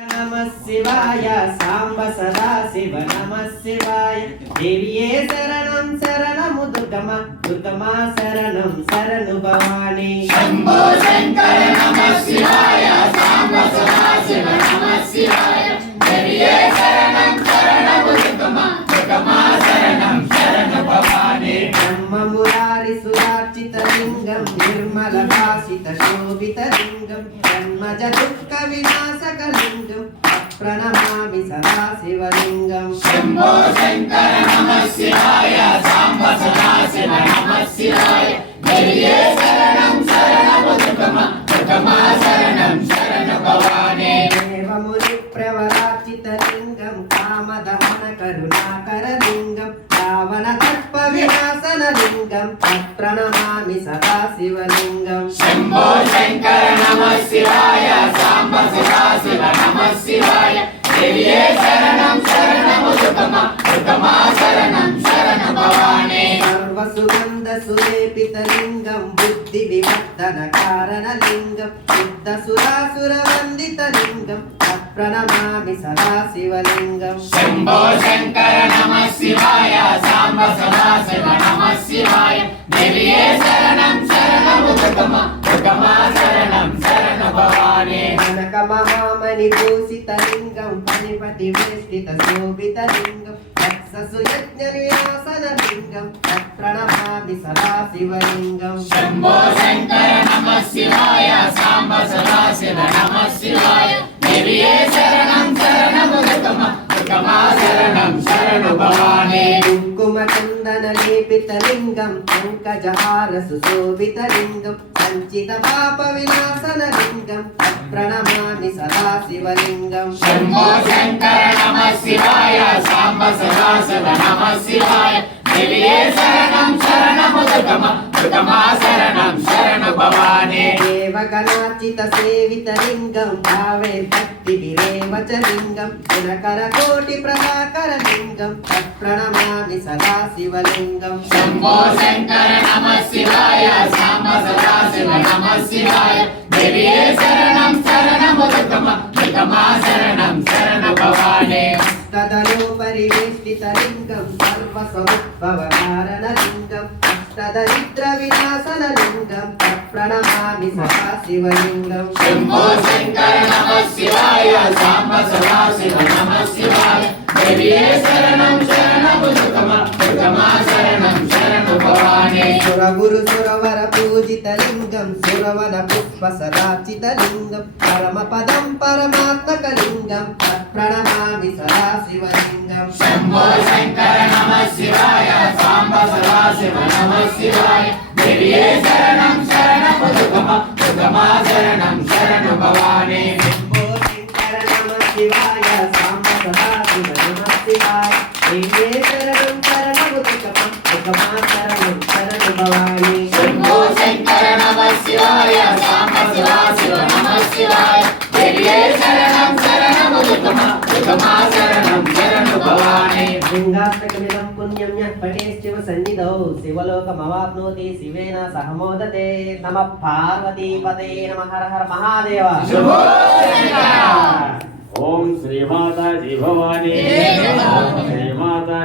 నమ శివాయ సాంబ సదా శివ నమ శివాయ దేవియే శరణం శరణము దుర్గమ దుర్గమా శరణం శరణు భవాని శంభో శంకర నమ శివాయ సాంబ సదా శివ నమ శివాయ హరియే శరణం శరణము దుర్గమ దుర్గమా శరణం శరణు భవాని బ్రహ్మ మురారి సురార్చిత లింగం నిర్మల భాసిత శోభిత లింగం జన్మజ దుఃఖ వినాశక లింగం ప్రణమామి సదా శివలింగం శంభో శంకర నమ శివాయ సాంబ సదా శివ నమ శివాయ హరియే శరణం శరణము దుర్గమ ప్రణమామి సదా శివలింగం. శంభో శంకర నమ శివాయ సాంబ సదా శివ నమ శివాయ. దేవియే శరణం శరణము దుర్గమ దుర్గమా శరణం శరణ భవాని సర్వసుగంధ సులేపిత లింగం బుద్ధి వివర్ధన కారణ లింగం శుద్ధ సురాసుర వందిత లింగం ప్రణమామి సదా శివలింగం. శంభో శంకర నమ శివాయ సాంబ సదా శివ నమ శివాయ దేవియే శరణం శరణము దుర్గమ దుర్గమా శరణం శరణ భవాని కనక మహామణి భూషిత లింగం పనిపతి వేష్టిత శోభిత లింగం సదా శివలింగం శంభో శంకర నమ శివాయ సాంబ సదా శివ నమ శివాయ దేవియే శరణం చందన పంకజహార సుశోభిత సంచిత పాప వినాశన లింగం ప్రణమామి సదా శివలింగం శంభో శంకర నమ శివాయ సాంబ సదా శివ నమ శివాయ శరణం శరణము దుర్గమ శరణం శరణ భవానే దేవగణాచిత సేవిత లింగం భావే భక్తి విరేవచ లింగం గుణకర కోటి ప్రభాకర లింగం ప్రణమామి సదా శివలింగం శంభో శంకర నమ శివాయ సాంబ సదా శివ నమ శివాయ దేవియే శరణం శరణము దుర్గమ దుర్గమా శరణం శరణు భవాని తదలో పరివేష్టిత లింగం సర్వ సముద్భవ కారణ లింగం అష్టదరిద్ర వినాశన లింగం ప్రణమామి సదా శివలింగం శంభో శంకర నమ శివాయ సాంబ సదా శివ నమ శివాయ దేవియే శరణం శరణము దుర్గమ దుర్గమా శరణం శరణు భవాని సురగురు సురవర పూజిత లింగం సురవన పుష్ప సదాచిత లింగం పరమ పదం పరమాత్మక లింగం ప్రణమామి సదా శివలింగం శంభో శంకర నమ శివాయ సాంబ సదా శివ నమ శివాయ దేవియే శరణం శరణం శరణం. లింగాష్టకమిదం పుణ్యం యః పఠేశ్చివ సన్నిధౌ. శివలోకమవాప్నోతి శివేన సహ మోదతే నమ పార్వతీపతే నమ హర హర మహాదేవ. శుభో శంకర ఓం శ్రీమాతా జీ భవానీ జై. భవానీ. శ్రీమాతా